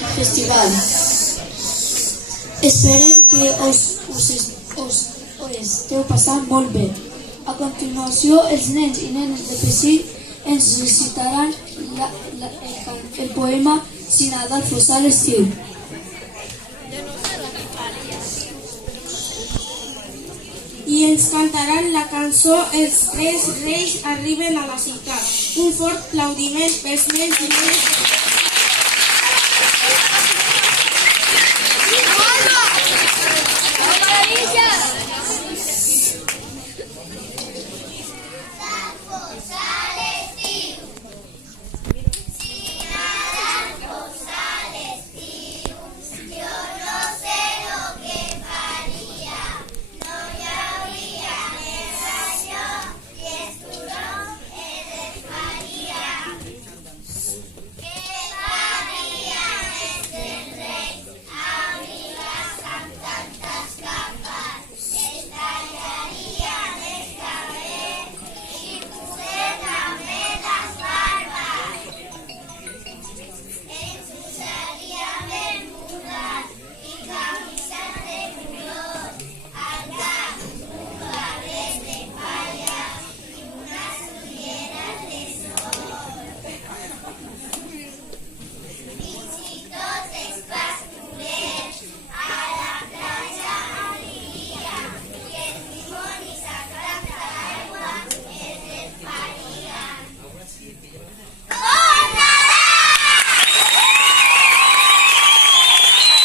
del festival. Esperem que us esteu passant molt bé. A continuació, els nens i nenes de Pessic ens recitaran el poema Si Nadal fos a l'estiu. I ens cantaran la cançó Els Tres Reis arriben a la ciutat. Un fort aplaudiment pels nens i nenes